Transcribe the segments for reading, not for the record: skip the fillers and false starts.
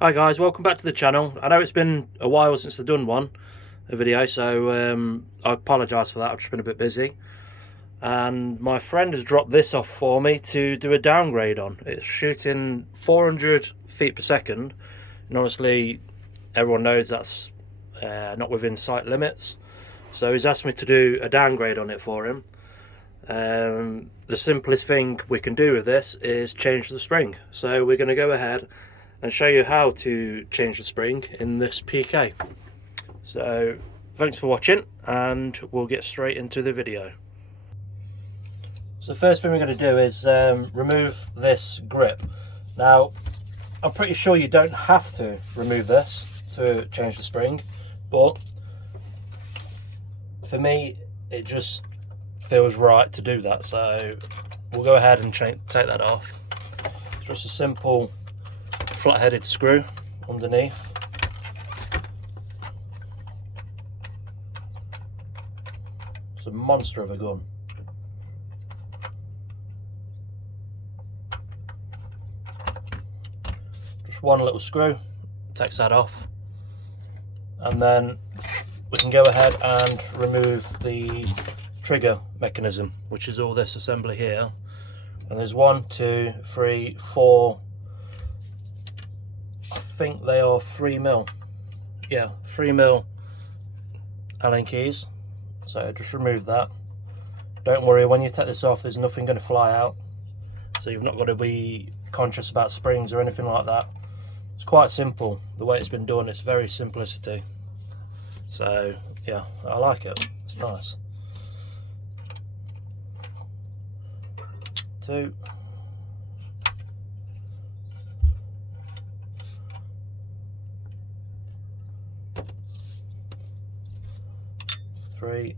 Hi guys, welcome back to the channel. I know it's been a while since I've done a video, so I apologise for that. I've just been a bit busy. And my friend has dropped this off for me to do a downgrade on. It's shooting 400 feet per second, and honestly, everyone knows that's not within sight limits. So he's asked me to do a downgrade on it for him. The simplest thing we can do with this is change the spring. So we're going to go ahead and show you how to change the spring in this PK. So thanks for watching, and we'll get straight into the video. So the first thing we're going to do is remove this grip. Now I'm pretty sure you don't have to remove this to change the spring, but for me it just feels right to do that, so we'll go ahead and take that off. It's just a simple flat-headed screw underneath. It's a monster of a gun. Just one little screw takes that off, and then we can go ahead and remove the trigger mechanism, which is all this assembly here. And there's 1, 2, 3, 4, I think they are 3mm. Yeah, 3mm Allen keys. So just remove that. Don't worry, when you take this off, there's nothing going to fly out, so you've not got to be conscious about springs or anything like that. It's quite simple the way it's been done. It's very simplicity. So yeah, I like it. It's nice. 2, 3,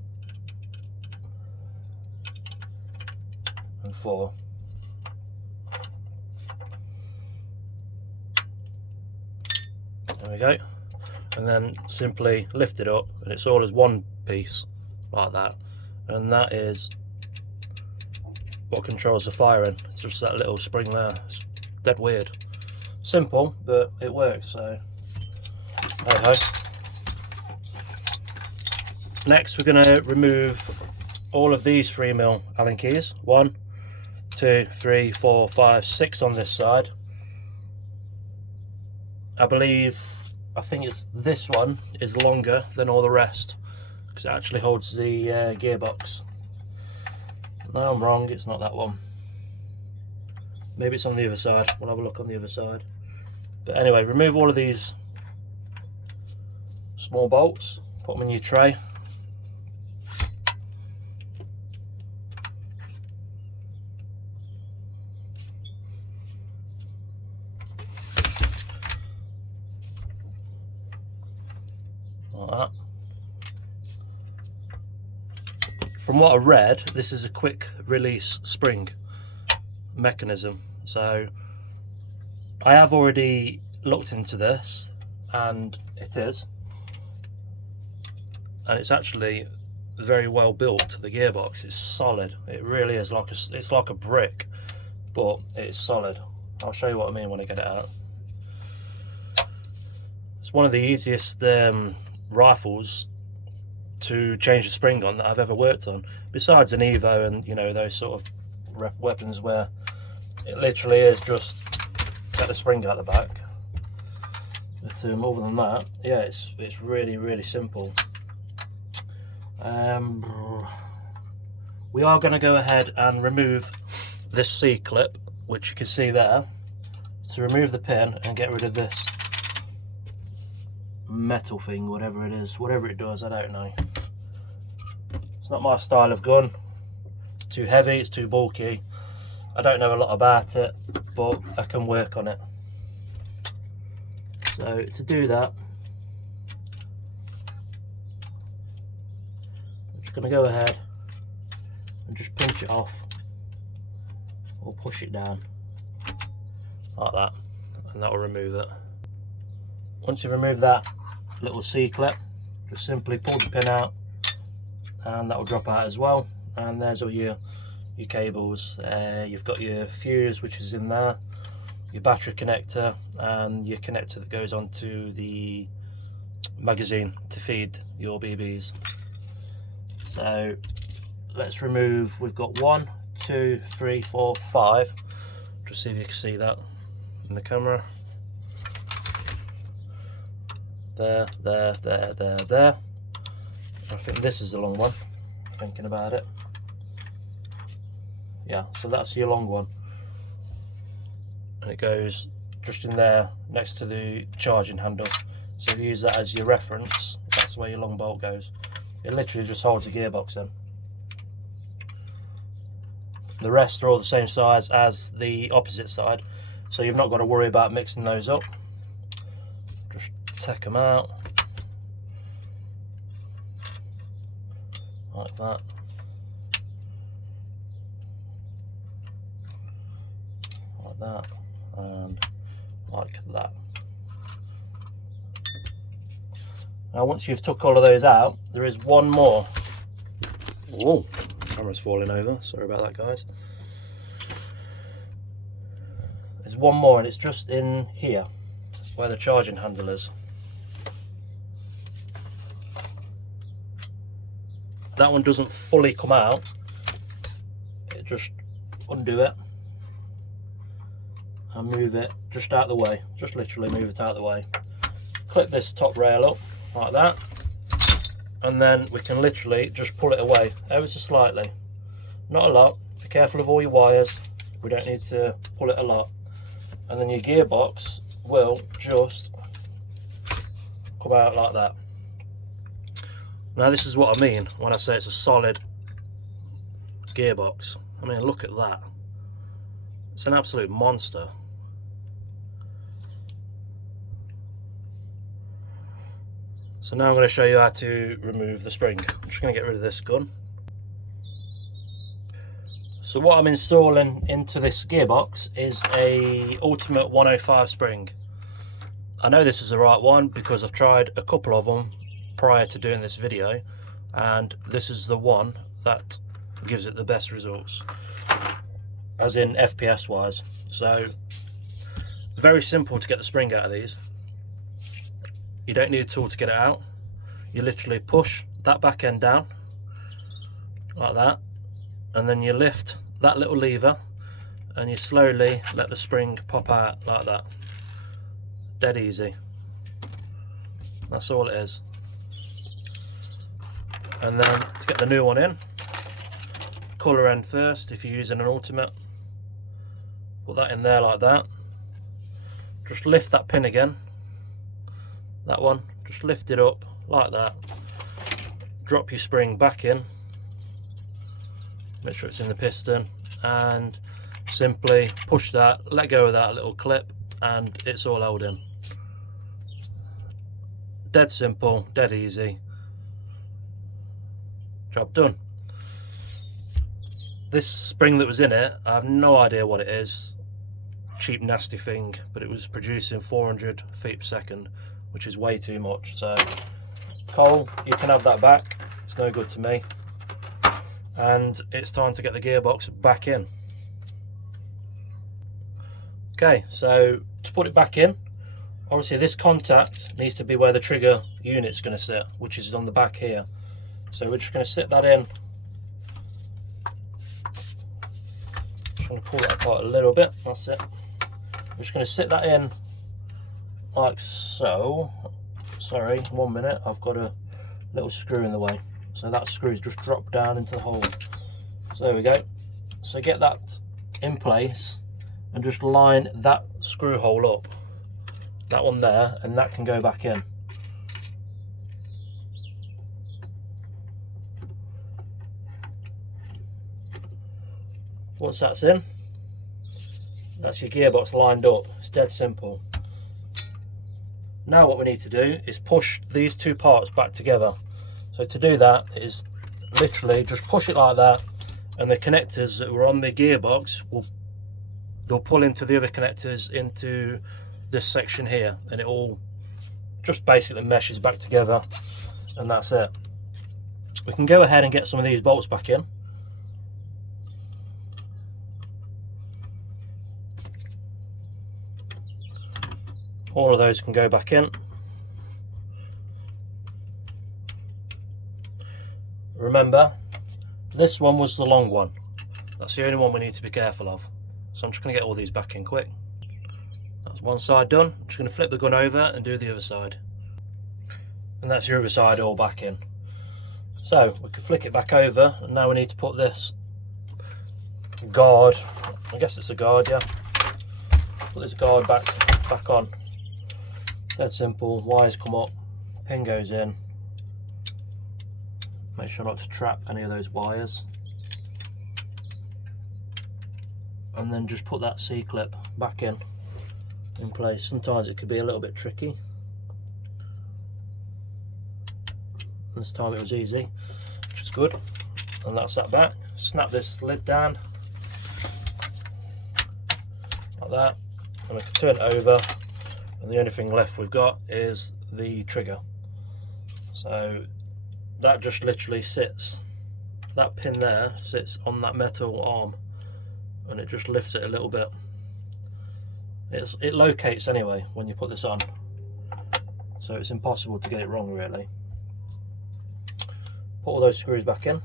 and 4. There we go. And then simply lift it up, and it's all as one piece like that. And that is what controls the firing. It's just that little spring there. It's dead weird. Simple, but it works, so hey ho. Next we're going to remove all of these 3mm Allen keys. 1, 2, 3, 4, 5, 6 on this side. I think it's this one is longer than all the rest, because it actually holds the gearbox. No, I'm wrong, it's not that one. Maybe it's on the other side. We'll have a look on the other side. But anyway, remove all of these small bolts, put them in your tray. Like that. From what I read, this is a quick release spring mechanism. So I have already looked into this, and it is. And it's actually very well built. The gearbox is solid. It really is it's like a brick, but it's solid. I'll show you what I mean when I get it out. It's one of the easiest rifles to change the spring on that I've ever worked on, besides an Evo and, you know, those sort of weapons where it literally is just take the spring out the back. But other than that, yeah, it's really simple. We are going to go ahead and remove this C clip, which you can see there, to remove the pin and get rid of this metal thing, whatever it does, I don't know. It's not my style of gun. It's too heavy, it's too bulky. I don't know a lot about it, but I can work on it. So to do that, I'm just going to go ahead and just pinch it off, or push it down like that, and that will remove it. Once you remove that little C clip, just simply pull the pin out, and that will drop out as well. And there's all your cables. You've got your fuse, which is in there, your battery connector and your connector that goes onto the magazine to feed your BBs. So let's remove, we've got 1, 2, 3, 4, 5. Just see if you can see that in the camera. There, there, there, there, there. I think this is the long one, thinking about it. Yeah, so that's your long one. And it goes just in there next to the charging handle. So if you use that as your reference, that's where your long bolt goes. It literally just holds the gearbox in. The rest are all the same size as the opposite side, so you've not got to worry about mixing those up. Just take them out like that. Like that and like that. Now once you've took all of those out, there is one more. Whoa, camera's falling over, sorry about that guys. There's one more and it's just in here where the charging handle is. That one doesn't fully come out, it just undo it and move it just out of the way, just literally move it out of the way. Clip this top rail up like that, and then we can literally just pull it away ever so slightly, not a lot. Be careful of all your wires, we don't need to pull it a lot, and then your gearbox will just come out like that. Now this is what I mean when I say it's a solid gearbox. I mean, look at that, it's an absolute monster. So now I'm going to show you how to remove the spring. I'm just going to get rid of this gun. So what I'm installing into this gearbox is a Ultimate 105 spring. I know this is the right one because I've tried a couple of them prior to doing this video, and this is the one that gives it the best results, as in FPS wise. So very simple to get the spring out of these. You don't need a tool to get it out. You literally push that back end down like that, and then you lift that little lever and you slowly let the spring pop out like that. Dead easy. That's all it is. And then to get the new one in, colour end first if you're using an Ultimate. Put that in there like that. Just lift that pin again. That one, just lift it up like that. Drop your spring back in. Make sure it's in the piston, and simply push that, let go of that little clip, and it's all held in. Dead simple, dead easy. Job done. This spring that was in it, I have no idea what it is. Cheap nasty thing, but it was producing 400 feet per second, which is way too much. So Cole, you can have that back, it's no good to me. And it's time to get the gearbox back in. Okay, so to put it back in, obviously this contact needs to be where the trigger unit's going to sit, which is on the back here. So we're just going to sit that in. Just going to pull that apart a little bit, that's it. We're just going to sit that in like so. Sorry, 1 minute, I've got a little screw in the way. So that screw's just dropped down into the hole. So there we go. So get that in place and just line that screw hole up. That one there, and that can go back in. Once that's in, that's your gearbox lined up. It's dead simple. Now what we need to do is push these two parts back together. So to do that is literally just push it like that, and the connectors that were on the gearbox they'll pull into the other connectors into this section here, and it all just basically meshes back together, and that's it. We can go ahead and get some of these bolts back in. All of those can go back in. Remember, this one was the long one. That's the only one we need to be careful of. So I'm just going to get all these back in quick. That's one side done. I'm just going to flip the gun over and do the other side. And that's your other side all back in. So we can flick it back over, and now we need to put this guard, I guess it's a guard, yeah. Put this guard back on. Dead simple. Wires come up, pin goes in. Make sure not to trap any of those wires. And then just put that C-clip back in place. Sometimes it could be a little bit tricky. This time it was easy, which is good. And that's that back. Snap this lid down like that, and I can turn it over, and the only thing left we've got is the trigger. So that just literally sits, that pin there sits on that metal arm, and it just lifts it a little bit. It locates anyway when you put this on, so it's impossible to get it wrong really. Put all those screws back in.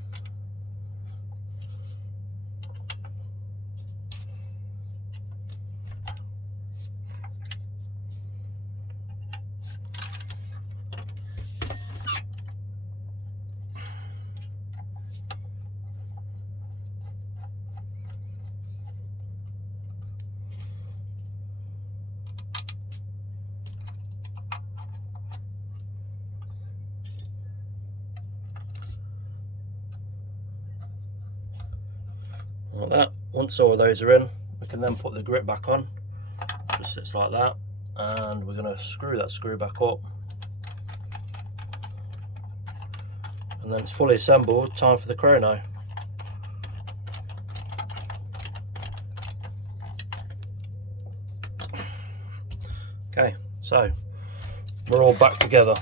Like that. Once all of those are in, we can then put the grip back on. Just sits like that, and we're going to screw that screw back up, and then it's fully assembled. Time for the chrono. Okay, so we're all back together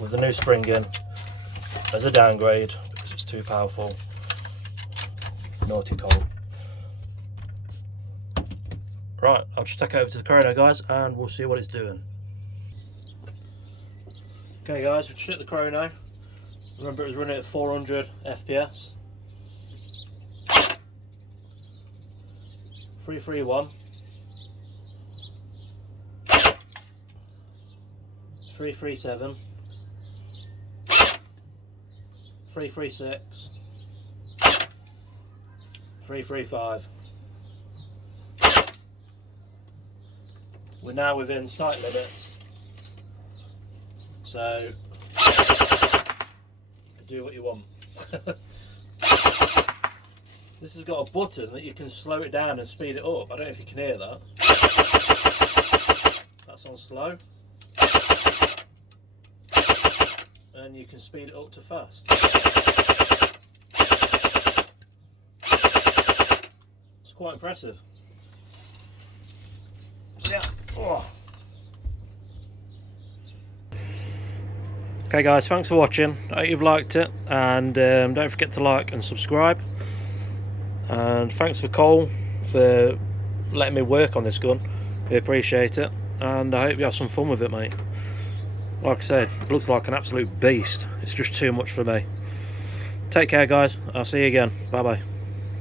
with the new spring in. There's a downgrade because it's too powerful. Naughty cold. Right, I'll just take it over to the chrono, guys, and we'll see what it's doing. Okay guys, we just hit the chrono. Remember, it was running at 400 FPS. 331. 337. 336. 335. We're now within sight limits, so do what you want. This has got a button that you can slow it down and speed it up. I don't know if you can hear that. That's on slow, and you can speed it up to fast. It's quite impressive. Yeah. Oh. Okay guys, thanks for watching. I hope you've liked it, and don't forget to like and subscribe. And thanks for Cole for letting me work on this gun. We appreciate it, and I hope you have some fun with it, mate. Like I said, it looks like an absolute beast. It's just too much for me. Take care guys, I'll see you again. Bye bye.